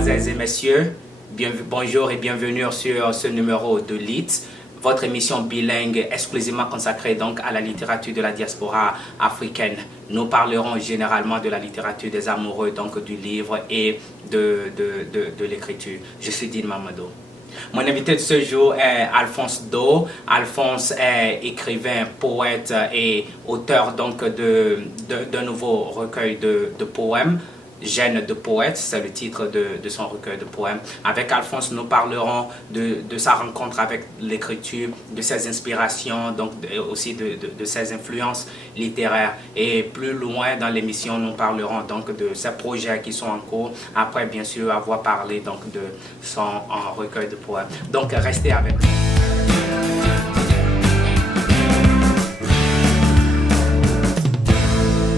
mesdemoiselles et messieurs, bonjour et bienvenue sur ce numéro de LIT, votre émission bilingue exclusivement consacrée donc à la littérature de la diaspora africaine. Nous parlerons généralement de la littérature des amoureux, donc du livre et de l'écriture. Je suis Dean Mamadou. Mon invité de ce jour est Alphonse Do. Alphonse est écrivain, poète et auteur donc d'un nouveau recueil de poèmes. Gène de poète, c'est le titre de son recueil de poèmes. Avec Alphonse, nous parlerons de sa rencontre avec l'écriture, de ses inspirations, donc aussi de ses influences littéraires. Et plus loin dans l'émission, nous parlerons donc de ses projets qui sont en cours, après bien sûr avoir parlé donc de son recueil de poèmes. Donc restez avec nous.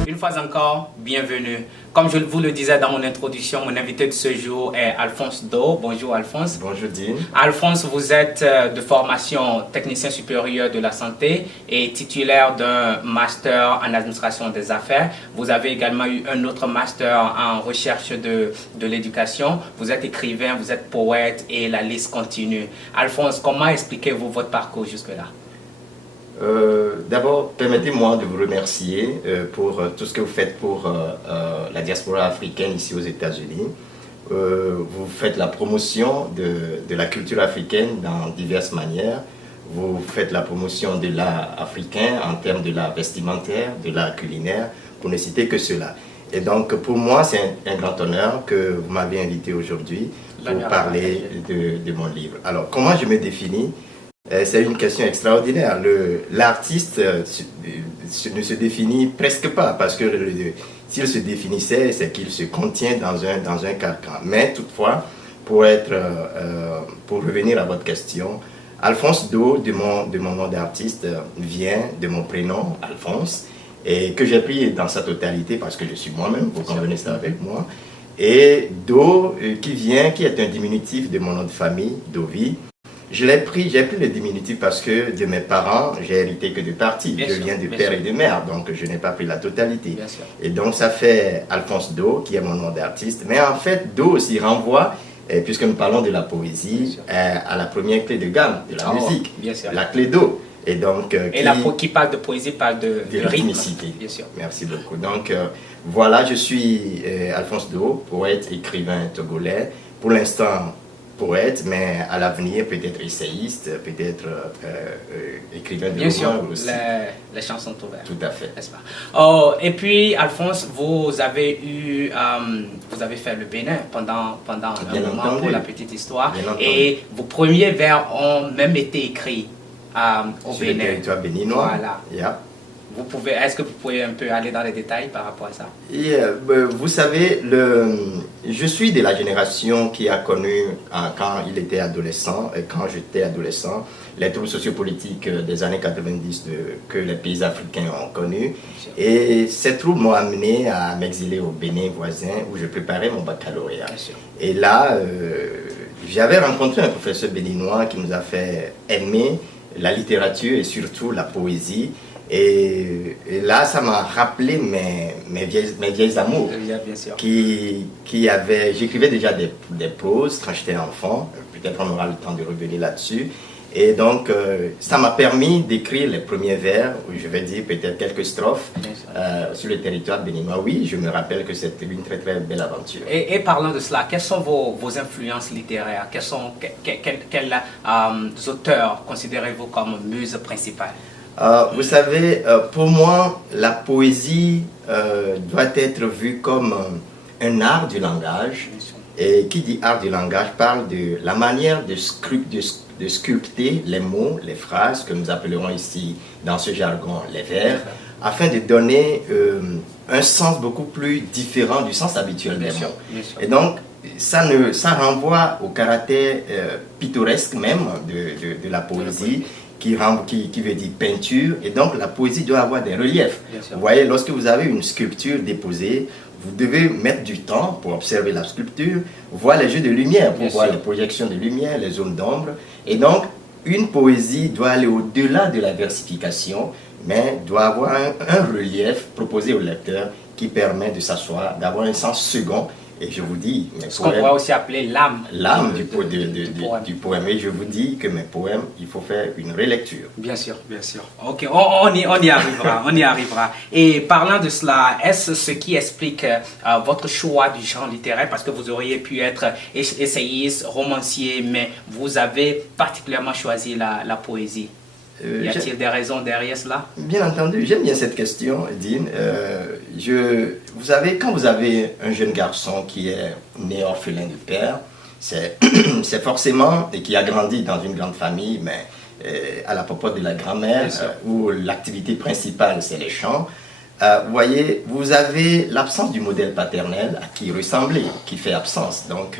Une fois encore, bienvenue. Comme je vous le disais dans mon introduction, mon invité de ce jour est Alphonse Do. Bonjour Alphonse. Bonjour Dean. Alphonse, vous êtes de formation technicien supérieur de la santé et titulaire d'un master en administration des affaires. Vous avez également eu un autre master en recherche de l'éducation. Vous êtes écrivain, vous êtes poète et la liste continue. Alphonse, comment expliquez-vous votre parcours jusque-là? D'abord, permettez-moi de vous remercier pour tout ce que vous faites pour la diaspora africaine ici aux États-Unis. Vous faites la promotion de la culture africaine dans diverses manières. Vous faites la promotion de l'art africain en termes de l'art vestimentaire, de l'art culinaire, pour ne citer que cela. Et donc, pour moi, c'est un grand honneur que vous m'avez invité aujourd'hui pour parler de mon livre. Alors, comment je me définis ? C'est une question extraordinaire. L'artiste ne se définit presque pas, parce que s'il se définissait, c'est qu'il se contient dans un carcan. Mais toutefois, pour revenir à votre question, Alphonse Do, de mon nom d'artiste, vient de mon prénom, Alphonse, et que j'ai pris dans sa totalité parce que je suis moi-même, vous convenez ça avec moi. Et Do, qui est un diminutif de mon nom de famille, Dovi. J'ai pris le diminutif parce que de mes parents, j'ai hérité que de partie. Je viens de père et de mère, donc je n'ai pas pris la totalité. Et donc ça fait Alphonse Do, qui est mon nom d'artiste. Mais en fait, Do aussi renvoie, puisque nous parlons de la poésie, à la première clé de gamme de la musique, la clé Do. Et donc, qui parle de poésie parle de rythmicité. Bien sûr. Merci beaucoup. Donc voilà, je suis Alphonse Do, poète, écrivain togolais. Pour l'instant, poète, mais à l'avenir peut-être essayiste, peut-être écrivain de roman aussi. Les chances sont ouvertes. Tout à fait. N'est-ce pas? Et puis, Alphonse, vous avez fait le Bénin pendant un moment pour la petite histoire. Et vos premiers vers ont même été écrits au sur Bénin. Le territoire béninois. Voilà. Yeah. Est-ce que vous pouvez un peu aller dans les détails par rapport à ça? Vous savez, je suis de la génération qui a connu, quand il était adolescent, et quand j'étais adolescent, les troubles sociopolitiques des années 90 que les pays africains ont connus. Et ces troubles m'ont amené à m'exiler au Bénin voisin où je préparais mon baccalauréat. Et là, j'avais rencontré un professeur béninois qui nous a fait aimer la littérature et surtout la poésie. Et là, ça m'a rappelé mes vieilles amours. Bien sûr. J'écrivais déjà des proses quand j'étais enfant. Peut-être on aura le temps de revenir là-dessus. Et donc, ça m'a permis d'écrire les premiers vers, où je vais dire peut-être quelques strophes sur le territoire béninois. Oui, je me rappelle que c'était une très très belle aventure. Et parlant de cela, quelles sont vos influences littéraires? Quels auteurs considérez-vous comme muses principales? Vous savez, pour moi, la poésie doit être vue comme un art du langage. Et qui dit art du langage parle de la manière de sculpter les mots, les phrases, que nous appellerons ici dans ce jargon les vers, afin de donner un sens beaucoup plus différent du sens habituel des mots. Et donc, ça renvoie au caractère pittoresque même de la poésie. Qui veut dire peinture, et donc la poésie doit avoir des reliefs. Vous voyez, lorsque vous avez une sculpture déposée, vous devez mettre du temps pour observer la sculpture, voir les jeux de lumière, pour voir les projections de lumière, les zones d'ombre, et donc une poésie doit aller au-delà de la versification, mais doit avoir un relief proposé au lecteur qui permet de s'asseoir, d'avoir un sens second Et je vous dis, mes Ce qu'on pourrait aussi appeler l'âme du poème. Et je vous dis que mes poèmes, il faut faire une relecture. Bien sûr, bien sûr. Ok, on y arrivera, on y arrivera. Et parlant de cela, est-ce ce qui explique votre choix du genre littéraire? Parce que vous auriez pu être essayiste, romancier, mais vous avez particulièrement choisi la poésie. Y a-t-il des raisons derrière cela? Bien entendu, j'aime bien cette question, Dean. Vous savez, quand vous avez un jeune garçon qui est né orphelin de père, c'est forcément, et qui a grandi dans une grande famille, mais à la popote de la grand-mère, où l'activité principale, c'est les chants. Vous voyez, vous avez l'absence du modèle paternel à qui ressembler, qui fait absence. Donc,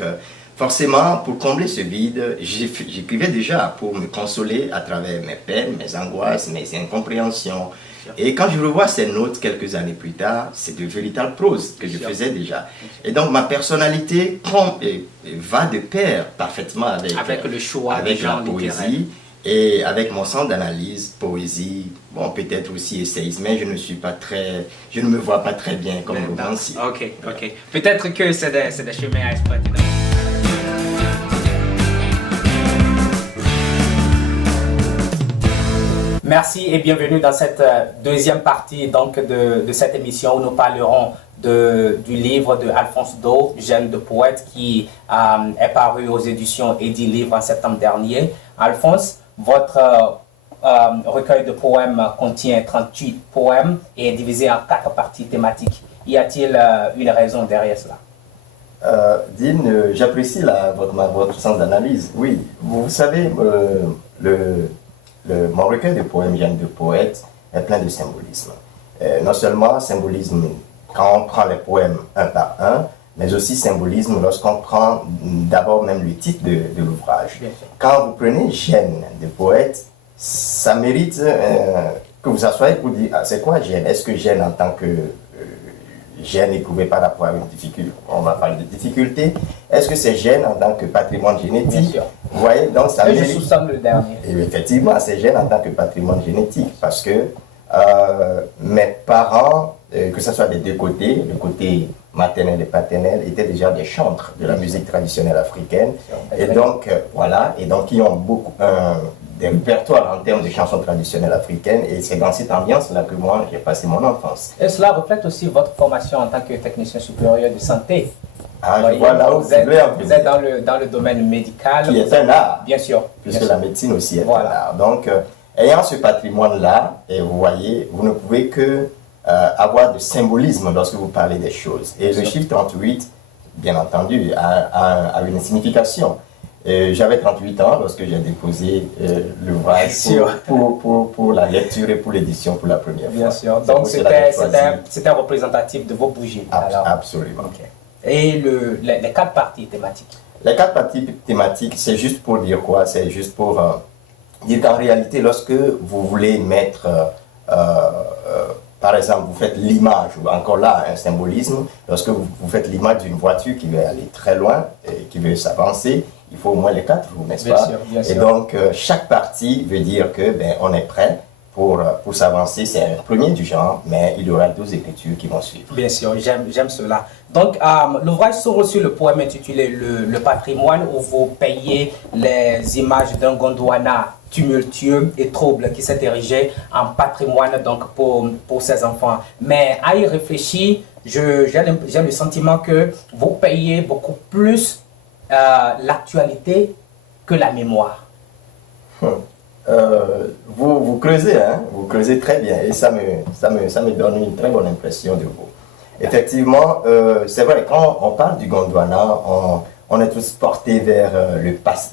forcément, pour combler ce vide, j'écrivais déjà pour me consoler à travers mes peines, mes angoisses, mes incompréhensions. Et quand je revois ces notes quelques années plus tard, c'est de véritables prose que je faisais déjà. Et donc ma personnalité va de pair parfaitement avec le choix avec du genre la poésie littéraire. et avec mon sens d'analyse, poésie, bon peut-être aussi essayisme, mais je ne me vois pas très bien comme romancier. Ok, ok. Peut-être que c'est des chemins à exploiter. Merci et bienvenue dans cette deuxième partie donc, de cette émission où nous parlerons du livre de Alphonse Do, Jeune de poète, qui est paru aux éditions Eddy Livre en septembre dernier. Alphonse, votre recueil de poèmes contient 38 poèmes et est divisé en 4 parties thématiques. Y a-t-il une raison derrière cela? Dean, j'apprécie votre sens d'analyse. Oui, vous savez, mon recueil de poèmes Jeune de poète est plein de symbolisme. Non seulement symbolisme quand on prend les poèmes un par un, mais aussi symbolisme lorsqu'on prend d'abord même le titre de l'ouvrage. Quand vous prenez Jeune de poète, ça mérite que vous asseyez pour dire c'est quoi Jeune? Est-ce que Jeune en tant que Jeune éprouvé par rapport à une difficulté, on va parler de difficulté. Est-ce que c'est Jeune en tant que patrimoine génétique? Vous voyez, donc ça mérite. Je sous-somme le dernier. Et effectivement, c'est Jeune en tant que patrimoine génétique parce que mes parents, que ce soit des deux côtés, le côté maternel et paternel, étaient déjà des chantres de la musique traditionnelle africaine. Et donc, voilà, et donc ils ont beaucoup des répertoires en termes de chansons traditionnelles africaines, et c'est dans cette ambiance-là que moi j'ai passé mon enfance. Et cela reflète aussi votre formation en tant que technicien supérieur de santé. Je vois là où vous êtes dans le domaine médical. Qui est un art. Bien sûr. Puisque la médecine aussi est un art. Donc, ayant ce patrimoine-là, et vous voyez, vous ne pouvez que avoir de symbolisme lorsque vous parlez des choses. Et le chiffre 38, bien entendu, a une signification. J'avais 38 ans lorsque j'ai déposé l'ouvrage pour la lecture et pour l'édition pour la première fois. Bien sûr. Donc c'était représentatif de vos bougies. Absolument. Okay. Et les 4 parties thématiques? Les 4 parties thématiques, c'est juste pour dire quoi? C'est juste pour dire qu'en réalité, lorsque vous voulez mettre par exemple, vous faites l'image, ou encore là, un symbolisme, lorsque vous faites l'image d'une voiture qui veut aller très loin, et qui veut s'avancer, il faut au moins les 4 roues, n'est-ce pas? Bien sûr. Et donc, chaque partie veut dire que on est prêt pour s'avancer. C'est un premier du genre, mais il y aura 12 écritures qui vont suivre. Bien sûr, j'aime cela. Donc, l'ouvrage sort sur le poème intitulé le patrimoine, où vous payez les images d'un Gondwana tumultueux et trouble qui s'est érigé en patrimoine donc pour ses enfants. Mais à y réfléchir, j'ai le sentiment que vous payez beaucoup plus l'actualité que la mémoire. Vous creusez, hein? Vous creusez très bien, et ça me donne une très bonne impression de vous. Effectivement, c'est vrai, quand on parle du Gondwana, on est tous portés vers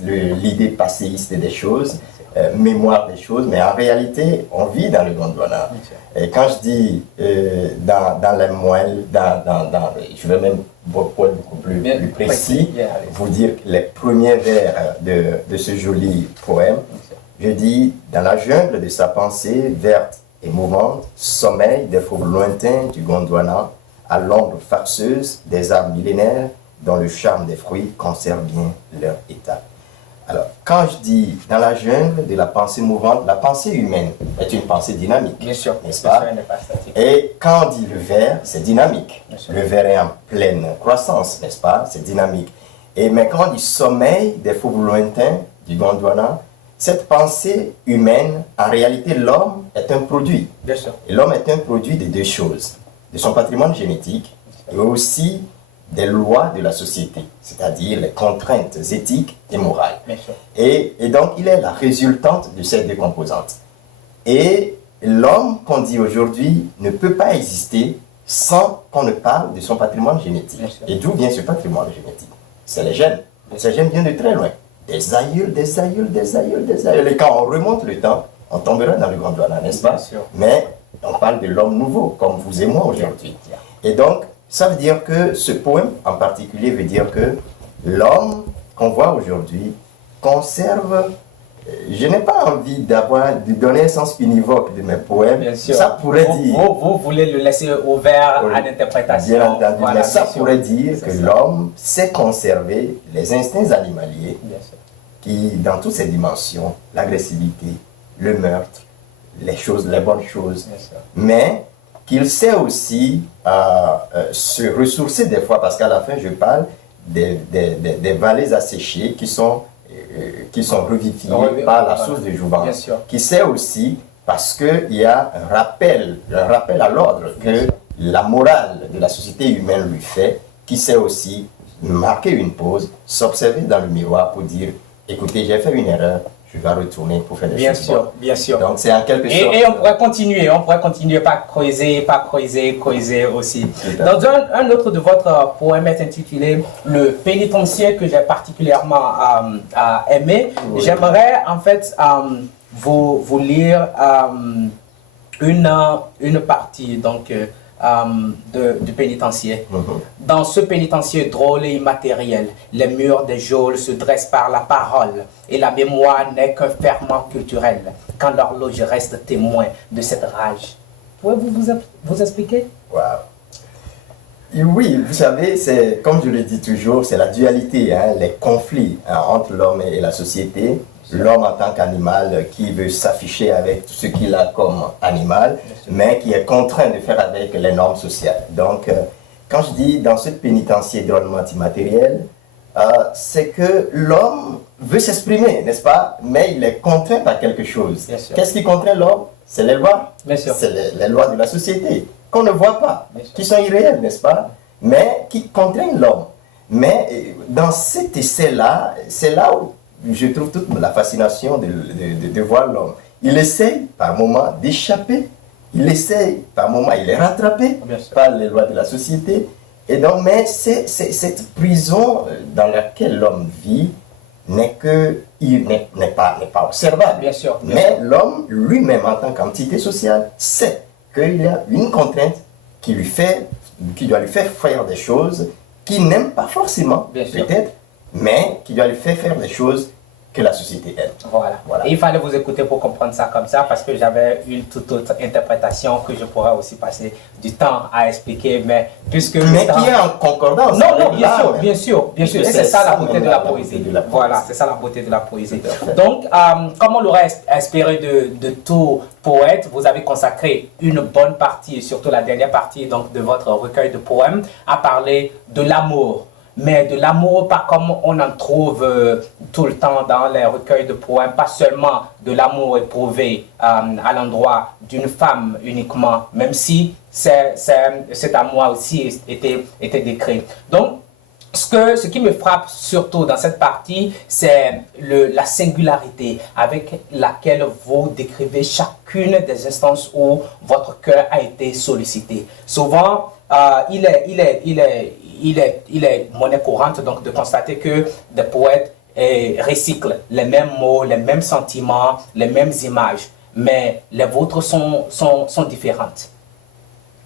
l'idée passéiste des choses, mémoire des choses, mais en réalité, on vit dans le Gondwana. Et quand je dis dans les moelles, je vais même pour être beaucoup plus précis, vous dire les premiers vers de ce joli poème. Je dis, dans la jungle de sa pensée verte et mouvante, sommeil des fauves lointains du Gondwana, à l'ombre farceuse des arbres millénaires, dont le charme des fruits conserve bien leur état. Alors, quand je dis dans la jungle de la pensée mouvante, la pensée humaine est une pensée dynamique. Bien sûr, n'est-ce pas? Et quand on dit le ver, c'est dynamique. Le ver est en pleine croissance, n'est-ce pas? C'est dynamique. Mais quand on dit sommeil des fauves lointains du Gondwana, cette pensée humaine, en réalité, l'homme est un produit. Bien sûr. Et l'homme est un produit de deux choses, de son patrimoine génétique et aussi des lois de la société, c'est-à-dire les contraintes éthiques et morales. Et donc, il est la résultante de ces deux composantes. Et l'homme, qu'on dit aujourd'hui, ne peut pas exister sans qu'on ne parle de son patrimoine génétique. Et d'où vient ce patrimoine génétique? C'est les gènes. Ces gènes viennent de très loin. Des aïeuls, des aïeuls, des aïeuls, des aïeuls. Et quand on remonte le temps, on tombera dans le Gondwana, n'est-ce pas? Mais on parle de l'homme nouveau, comme vous et moi aujourd'hui. Et donc, ça veut dire que ce poème en particulier veut dire que l'homme qu'on voit aujourd'hui conserve. Je n'ai pas envie de donner un sens univoque de mes poèmes. Bien sûr. Ça pourrait dire. Vous voulez le laisser ouvert à l'interprétation. Bien entendu, voilà, mais ça pourrait dire que l'homme sait conserver les instincts animaliers qui, dans toutes ses dimensions, l'agressivité, le meurtre, les bonnes choses, mais qu'il sait aussi se ressourcer des fois, parce qu'à la fin, je parle des vallées asséchées qui sont revivifiées par la source de jouvence, qui sait aussi, parce qu'il y a un rappel à l'ordre que la morale de la société humaine lui fait, qui sait aussi marquer une pause, s'observer dans le miroir pour dire, écoutez, j'ai fait une erreur, je vais retourner pour faire des choses. Bien sûr. Donc c'est en quelque sorte. Et on pourrait continuer par creuser aussi. Dans un autre de votre poème est intitulé Le pénitencier, que j'ai particulièrement aimé. Oui. J'aimerais en fait vous lire une partie donc du pénitencier. Dans ce pénitencier drôle et immatériel, les murs des geôles se dressent par la parole et la mémoire n'est qu'un ferment culturel quand l'horloge reste témoin de cette rage. Pouvez-vous vous expliquer? Wow. Oui, vous savez, c'est comme je le dis toujours, c'est la dualité, les conflits entre l'homme et la société. L'homme en tant qu'animal qui veut s'afficher avec tout ce qu'il a comme animal, mais qui est contraint de faire avec les normes sociales. Donc, quand je dis dans ce pénitencier drôlement immatériel, c'est que l'homme veut s'exprimer, n'est-ce pas? Mais il est contraint par quelque chose. Qu'est-ce qui contraint l'homme? C'est les lois. C'est les lois de la société, qu'on ne voit pas, qui sont irréelles, n'est-ce pas? Mais qui contraignent l'homme. Mais dans cet essai-là, c'est là où je trouve toute la fascination de voir l'homme. Il essaye par moments d'échapper, il essaye par moments, il est rattrapé par les lois de la société. Et donc, mais cette prison dans laquelle l'homme vit n'est pas observable. Mais l'homme lui-même, en tant qu'entité sociale, sait qu'il y a une contrainte qui doit lui faire faire des choses qu'il n'aime pas forcément, peut-être, mais qui doit lui faire des choses que la société aime. Voilà. Et il fallait vous écouter pour comprendre ça comme ça, parce que j'avais une toute autre interprétation que je pourrais aussi passer du temps à expliquer, mais puisque... Mais qui est en concordance. Non, bien sûr. Et c'est ça la beauté de la poésie. Voilà, c'est ça la beauté de la poésie. Donc, comme on l'aurait espéré de tout poète, vous avez consacré une bonne partie, et surtout la dernière partie donc, de votre recueil de poèmes, à parler de l'amour. Mais de l'amour, pas comme on en trouve tout le temps dans les recueils de poèmes, pas seulement de l'amour éprouvé à l'endroit d'une femme uniquement, même si cet amour aussi était décrit. Donc, ce qui me frappe surtout dans cette partie, c'est la singularité avec laquelle vous décrivez chacune des instances où votre cœur a été sollicité. Souvent, il est monnaie courante donc de constater que des poètes recyclent les mêmes mots, les mêmes sentiments, les mêmes images, mais les vôtres sont différentes.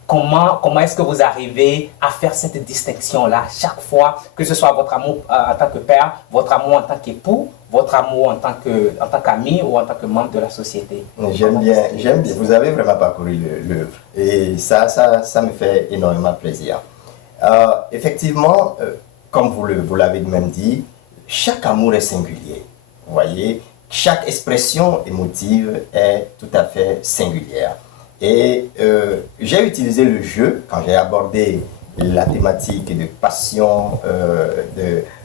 Comment est-ce que vous arrivez à faire cette distinction-là chaque fois, que ce soit votre amour en tant que père, votre amour en tant qu'époux, votre amour en tant qu'ami ou en tant que membre de la société? J'aime bien. Vous avez vraiment parcouru l'œuvre et ça me fait énormément plaisir. Effectivement, comme vous l'avez même dit, chaque amour est singulier. Vous voyez, chaque expression émotive est tout à fait singulière. Et j'ai utilisé le jeu quand j'ai abordé la thématique de passion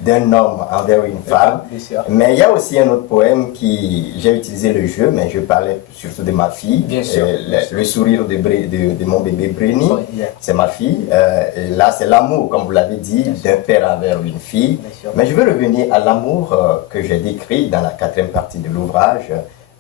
d'un homme envers une femme. Mais il y a aussi un autre poème qui j'ai utilisé le jeu, mais je parlais surtout de ma fille. Bien sûr. Le sourire de mon bébé Bréni, c'est ma fille. Et là, c'est l'amour, comme vous l'avez dit, d'un père envers une fille. Mais je veux revenir à l'amour que j'ai décrit dans la 4e partie de l'ouvrage,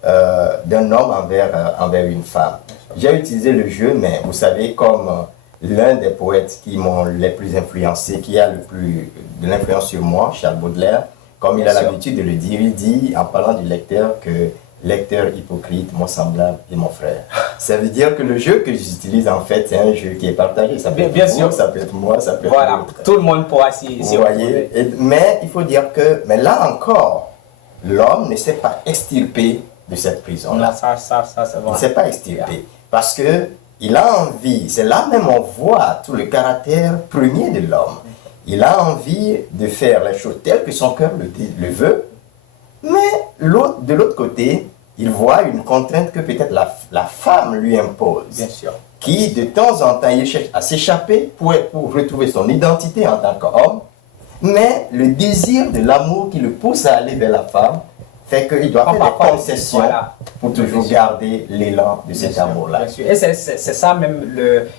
d'un homme envers une femme. J'ai utilisé le jeu, mais vous savez, comme l'un des poètes qui m'ont les plus influencé, qui a le plus de l'influence sur moi, Charles Baudelaire, comme il a l'habitude de le dire, il dit, en parlant du lecteur, que lecteur hypocrite, mon semblable et mon frère. Ça veut dire que le jeu que j'utilise, en fait, c'est un jeu qui est partagé. Ça peut être vous, ça peut être moi, ça peut être l'autre. Tout le monde pourra s'y voyez. Mais il faut dire que, mais là encore, l'homme ne s'est pas extirpé de cette prison-là. Ça, c'est vrai. Il ne s'est pas extirpé. Parce que il a envie, c'est là même on voit tout le caractère premier de l'homme. Il a envie de faire les choses telles que son cœur le veut, mais de l'autre côté, il voit une contrainte que peut-être la femme lui impose. Bien sûr. Qui de temps en temps, il cherche à s'échapper pour retrouver son identité en tant qu'homme, mais le désir de l'amour qui le pousse à aller vers la femme fait qu'il doit faire des concessions pour toujours garder l'élan de cet amour-là. Et c'est ça même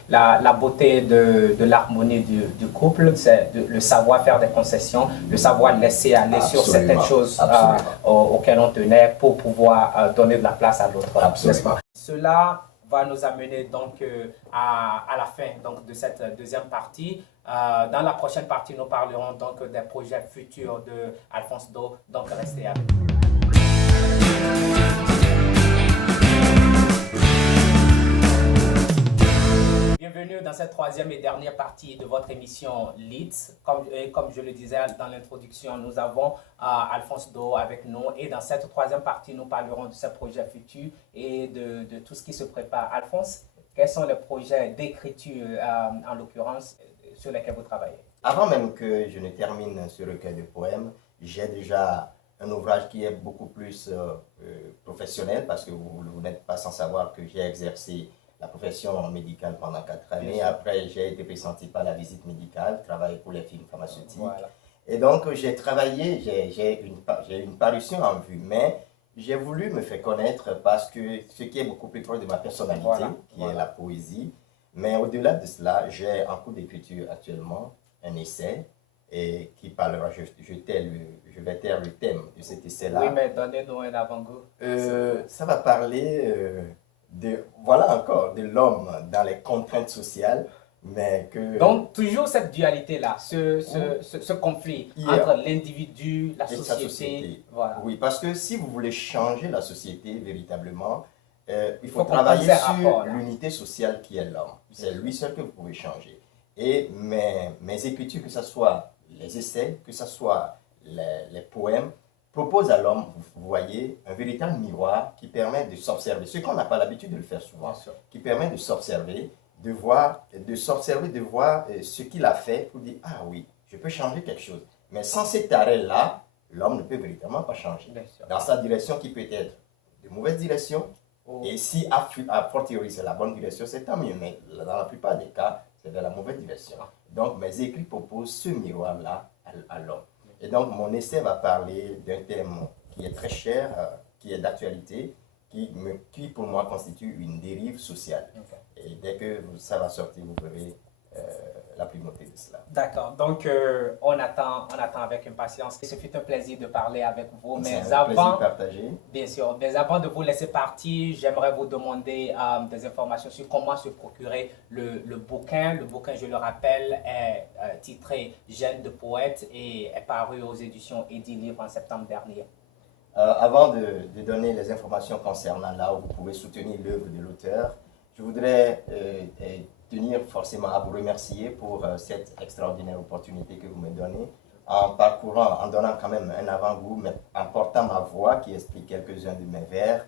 la beauté de l'harmonie du couple, c'est le savoir faire des concessions, le savoir laisser aller sur certaines choses auxquelles on tenait pour pouvoir donner de la place à l'autre. Absolument. Cela va nous amener donc à la fin donc, de cette deuxième partie. Dans la prochaine partie, nous parlerons donc des projets futurs de Alphonse Do, donc restez avec nous. Bienvenue dans cette troisième et dernière partie de votre émission Leeds. Comme je le disais dans l'introduction, nous avons Alphonse Do avec nous et dans cette troisième partie, nous parlerons de ses projets futurs et de tout ce qui se prépare. Alphonse, quels sont les projets d'écriture, en l'occurrence, sur lesquels vous travaillez? Avant même que je ne termine ce recueil de poèmes, j'ai déjà un ouvrage qui est beaucoup plus professionnel parce que vous n'êtes pas sans savoir que j'ai exercé la profession médicale pendant 4 années. Après, j'ai été pressenti par la visite médicale, travaillé pour les firmes pharmaceutiques. Voilà. Et donc, j'ai travaillé, j'ai une parution en vue, mais j'ai voulu me faire connaître parce que ce qui est beaucoup plus proche de ma personnalité, qui est la poésie. Mais au-delà de cela, j'ai en cours d'écriture actuellement un essai et qui parlera, je vais taire le thème de cet essai-là. Oui, mais donnez-nous un avant-goût. Ça va parler voilà encore, de l'homme dans les contraintes sociales, mais que... Donc, toujours cette dualité-là, ce conflit entre l'individu, la société. Voilà. Oui, parce que si vous voulez changer la société véritablement, il faut travailler sur l'unité sociale qui est l'homme. C'est lui seul que vous pouvez changer. Et mes écritures, que ce soit les essais, que ce soit les poèmes, proposent à l'homme, vous voyez, un véritable miroir qui permet de s'observer, ce qu'on n'a pas l'habitude de le faire souvent, qui permet de s'observer, de voir ce qu'il a fait pour dire, ah oui, je peux changer quelque chose. Mais sans cet arrêt-là, l'homme ne peut véritablement pas changer. Dans sa direction qui peut être de mauvaise direction, et si a fortiori c'est la bonne direction, c'est tant mieux, mais dans la plupart des cas, c'est vers la mauvaise direction. Donc mes écrits proposent ce miroir-là à l'homme. Et donc mon essai va parler d'un thème qui est très cher, qui est d'actualité, qui pour moi constitue une dérive sociale. Et dès que ça va sortir, vous verrez la primauté de cela. D'accord, donc on attend avec impatience. Ce fut un plaisir de parler avec vous. C'est un plaisir partagé. Bien sûr, mais avant de vous laisser partir, j'aimerais vous demander des informations sur comment se procurer le bouquin. Le bouquin, je le rappelle, est titré Gènes de poète et est paru aux éditions Eddy Livre en septembre dernier. Avant de donner les informations concernant là où vous pouvez soutenir l'œuvre de l'auteur, je voudrais tenir forcément à vous remercier pour cette extraordinaire opportunité que vous me donnez en donnant quand même un avant-goût, mais en portant ma voix qui explique quelques-uns de mes vers.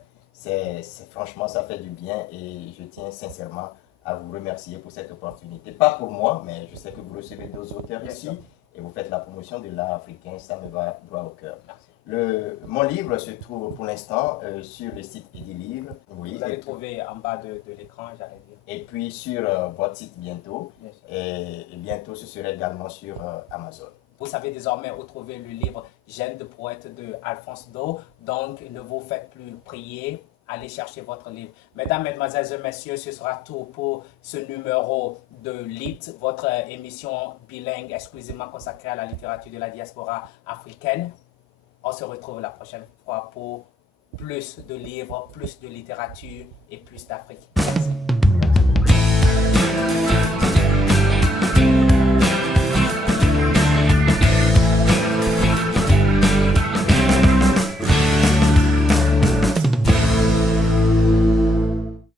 Franchement, ça fait du bien et je tiens sincèrement à vous remercier pour cette opportunité. Pas pour moi, mais je sais que vous recevez d'autres auteurs ici et vous faites la promotion de l'art africain, ça me va droit au cœur. Merci. Mon livre se trouve pour l'instant sur le site Edilivre. Oui, Vous allez trouver en bas de l'écran, j'allais dire. et puis sur votre site bientôt. Et bientôt, ce sera également sur Amazon. Vous savez désormais où trouver le livre Gènes de poète de Alphonse Do. Donc, ne vous faites plus prier. Allez chercher votre livre. Mesdames, Mesdemoiselles et Messieurs, ce sera tout pour ce numéro de LIT, votre émission bilingue exclusivement consacrée à la littérature de la diaspora africaine. On se retrouve la prochaine fois pour plus de livres, plus de littérature et plus d'Afrique. Merci.